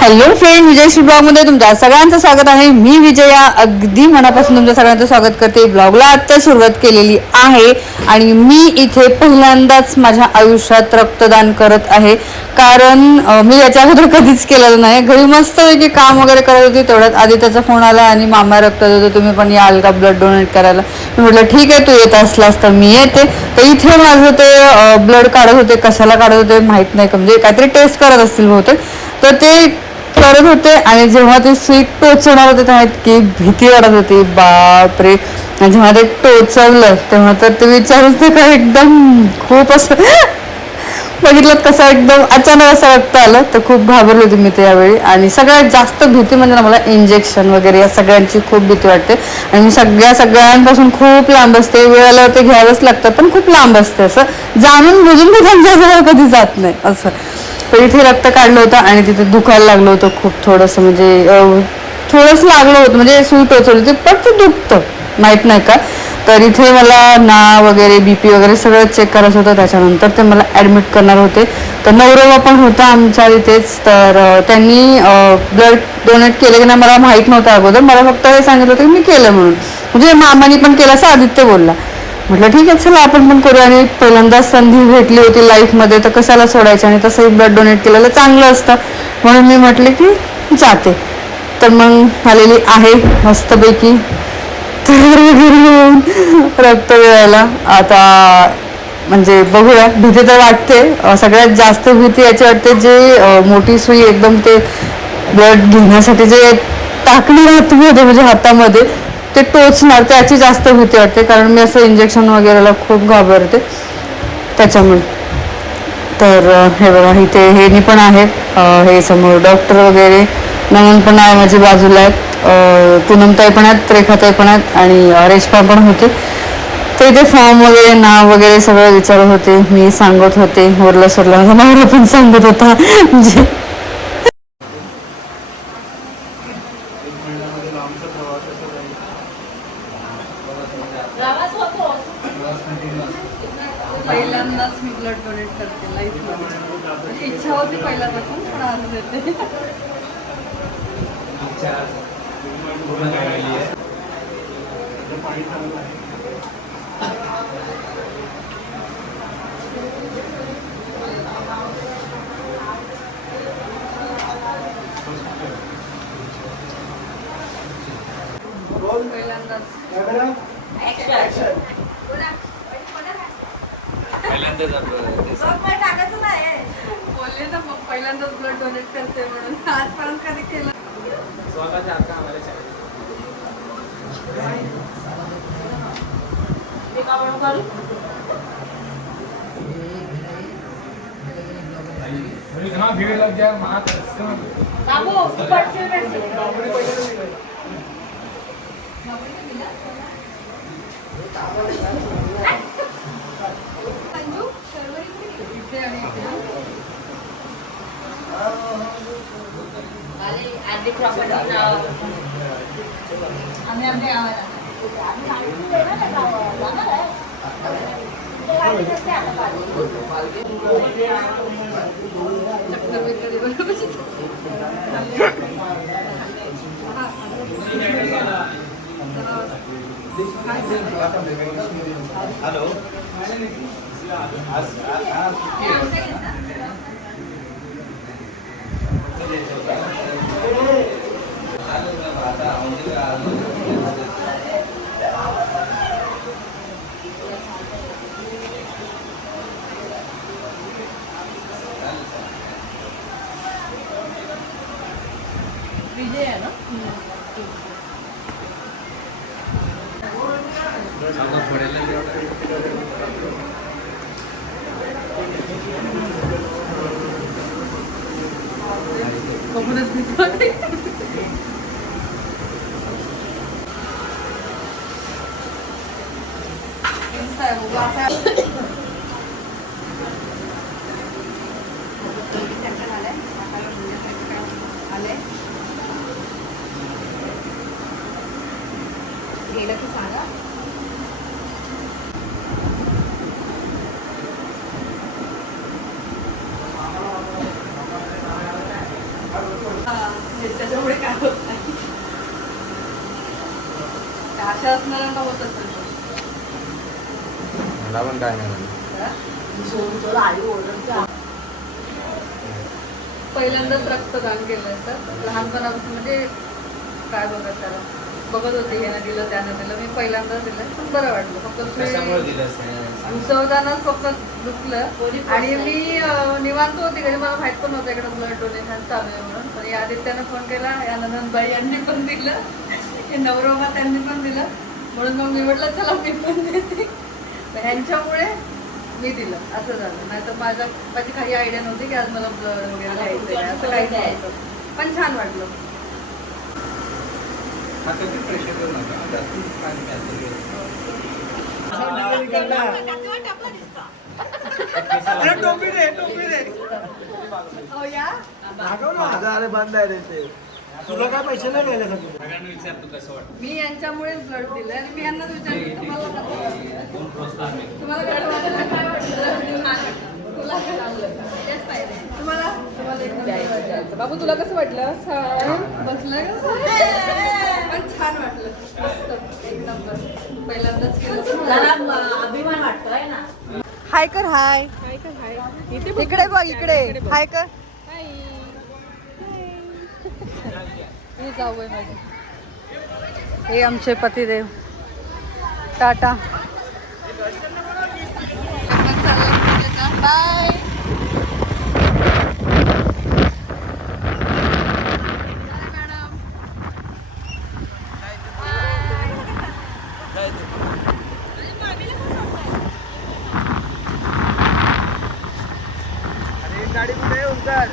Hello friend, विजयश्री blog मध्ये तुमच्या सगळ्यांचं स्वागत आहे. मी विजया अगदी मनापासून तुमच्या सगळ्यांचं स्वागत करते. ब्लॉगला आता सुरुवात केलेली आहे आणि मी इथे पहिल्यांदाच माझ्या आयुष्यात रक्तदान करत आहे. कारण मी याच्या अगोदर कधीच केलेलं नाही. घरी मस्त पैकी काम वगैरे करत होती, तेवढ्यात आधी त्याचा फोन आला आणि मामा रक्त देतो, तुम्ही पण याल का ब्लड डोनेट करायला. मी म्हटलं ठीक आहे, तू येत असलास तर मी येते. तर इथे माझं ते ब्लड काढत होते. कशाला काढत होते माहीत नाही, म्हणजे काहीतरी टेस्ट करत असतील बहुतेक. तर ते करत होते आणि जेव्हा ते स्वीट टोचणार होते तेव्हा इतकी भीती वाटत होती, बापरे. आणि जेव्हा ते टोचवलं तेव्हा तर ते विचारच ते काय एकदम खूप असं बघितलं कसं एकदम अचानक असं रक्त आलं, तर खूप घाबरली होती मी त्यावेळी. आणि सगळ्यात जास्त भीती म्हणजे ना मला इंजेक्शन वगैरे या सगळ्यांची खूप भीती वाटते. आणि मी सगळ्यांपासून खूप लांब असते. वेळेला ते घ्यावंच लागतं पण खूप लांब असते, असं जाणून बुजून मी त्यांच्याजवळ कधी जात नाही असं. तर इथे रक्त काढलं होतं आणि तिथे दुखायला लागलं होतं खूप, थोडंसं म्हणजे थोडंसं लागलं होतं, म्हणजे सुई टोचवली होती पण ते दुखतं माहीत नाही का. तर इथे मला ना वगैरे BP वगैरे सगळं चेक करायचं होतं. त्याच्यानंतर ते मला ॲडमिट करणार होते. तर नवरोबा पण होता आमच्या इथेच. तर त्यांनी ब्लड डोनेट केलं की नाही मला माहीत नव्हतं अगोदर. मला फक्त हे सांगितलं होतं की मी केलं म्हणून, म्हणजे मामानी पण केलं असं आदित्य बोलला. म्हटलं ठीक आहे चला आपण पण करू. आणि पहिल्यांदाच संधी भेटली होती लाईफमध्ये, तर कशाला सोडायची. आणि तसंही ब्लड डोनेट केलेलं चांगलं असतं म्हणून मी म्हटले की जाते. तर मग आलेली आहे मस्तपैकी रक्त द्यायला. आता म्हणजे बघूया, भीती तर वाटते. सगळ्यात जास्त भीती याची वाटते जे मोठी सुई एकदम ते ब्लड घेण्यासाठी जे टाकली राहते म्हणजे हातामध्ये ते टोचणार, त्याची जास्त भीती वाटते. कारण मी असं इंजेक्शन वगैरेला खूप घाबरते त्याच्यामुळे. तर हे बघा इथे हे पण आहेत, हे समोर डॉक्टर वगैरे. नमन पण आहे माझी बाजूला आहेत, पूनमताई पण आहेत, रेखाताई पण आहेत आणि रेश्मा पण होते. तर इथे फॉर्म वगैरे नाव वगैरे सगळं विचारत होते, मी सांगत होते. वरला सरला माझा नवरा पण सांगत होता म्हणजे पहिल्यांदाच मी ब्लड डोनेट करते लाईफमध्ये. इच्छा होती पहिल्यापासून पण आज देते. बोलले ना मग पहिल्यांदाच ब्लड डोनेट करते म्हणून. आजपर्यंत कधी केलं भीड़ लग जाए हेलो विजय आहे ना. बघूनच भीती वाटते. गेलं की सांगा. त्याच्यामुळे काय होत नाही. अशा असणाऱ्यांना होत असेल. मला पण काय नाही पहिल्यांदाच रक्तदान केलं असतं लहानपणापासून, म्हणजे काय बघत त्याला बघत होते, यानं दिलं त्यानं दिलं, मी पहिल्यांदाच दिलं पण बरं वाटलं. फक्त उसवतानाच फक्त दुखलं आणि मी निवांत होते घरी, मला माहित पण नव्हतं इकडे ब्लड डोनेशन चालू आहे म्हणून. पण या आदित्यानं फोन केला, या नंदनबाई यांनी पण दिलं, हे नवरोबा त्यांनी पण दिलं, म्हणून मग मी म्हटलं चला मी पण देते. ह्यांच्यामुळे मी दिलं असं झालं. नाही तर माझी काही आयडिया नव्हती की आज मला ब्लड वगैरे द्यायचं आहे असं काही द्यायचं. पण छान वाटलं. बंद आहे रे, तुला काय पैसे नाही मिळाले. मी यांच्यामुळेच ब्लड दिलं आणि मी यांनाच विचारलं तुम्हाला काय वाटलं. बाबू तुला कसं वाटलं? बसलं पण छान वाटलं, मस्त एक नंबर. पहिल्यांदाच केलं, अभिमान वाटतोय ना. हाय कर, हाय इकडे बघ, इकडे हाय कर. हे जाऊ आहे माझे, हे आमचे पतिदेव. Ta-ta bye. गाडी कुठे उतर.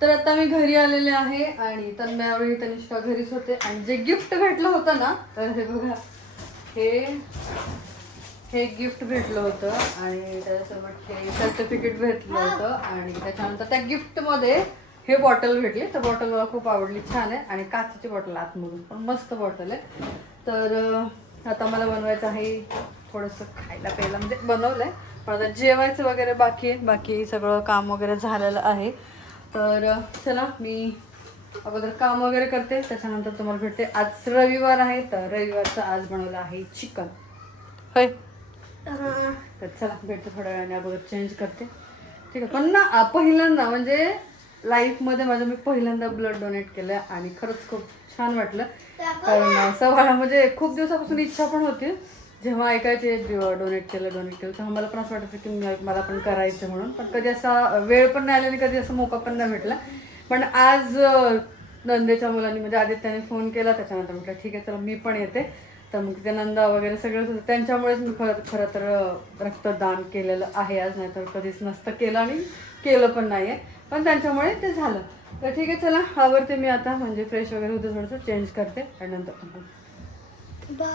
तर आता मी घरी आलेले आहे आणि तन्मयावरही तनिष्का घरीच होते. आणि जे गिफ्ट भेटलं होतं ना, तर हे बघा, हे गिफ्ट भेटलं होतं आणि त्याच्यासोबत हे सर्टिफिकेट भेटलं होतं. आणि त्याच्यानंतर त्या गिफ्टमध्ये हे बॉटल भेटली. तर बॉटल मला खूप आवडली, छान आहे आणि काचेची बॉटल आतमधून पण मस्त बॉटल आहे. तर आता मला बनवायचं आहे थोडंसं खायला प्यायला, म्हणजे बनवलं आहे पण आता जेवायचं वगैरे बाकी आहे. बाकी सगळं काम वगैरे झालेलं आहे. तर चला मी अगोदर काम वगैरे करते, त्याच्यानंतर तुम्हाला भेटते. आज रविवार आहे, तर रविवारचं आज बनवलं आहे चिकन. होय, तर चला भेटते थोड्या वेळाने. अगोदर चेंज करते, ठीक आहे. पण ना पहिल्यांदा म्हणजे लाईफमध्ये माझं मी पहिल्यांदा ब्लड डोनेट केलं आणि खरंच खूप छान वाटलं. कारण सवाळा म्हणजे खूप दिवसापासून इच्छा पण होती, जेव्हा ऐकायचे डोनेट केलं तेव्हा मला पण असं वाटायचं की मला पण करायचं म्हणून. पण कधी असा वेळ पण नाही आला आणि कधी असा मौका पण नाही भेटला. पण आज नंदेच्या मुलांनी म्हणजे आदित्याने फोन केला, त्याच्यानंतर म्हटलं ठीक आहे चला मी पण येते. तर मग ते नंदा वगैरे सगळंच होतं, त्यांच्यामुळेच मी खरं तर रक्तदान केलेलं आहे आज. नाही तर कधीच नसतं केलं आणि केलं पण नाही आहे, पण त्यांच्यामुळे ते झालं. तर ठीक आहे चला आवरते मी आता, म्हणजे फ्रेश वगैरे होतं, थोडंसं चेंज करते आणि नंतर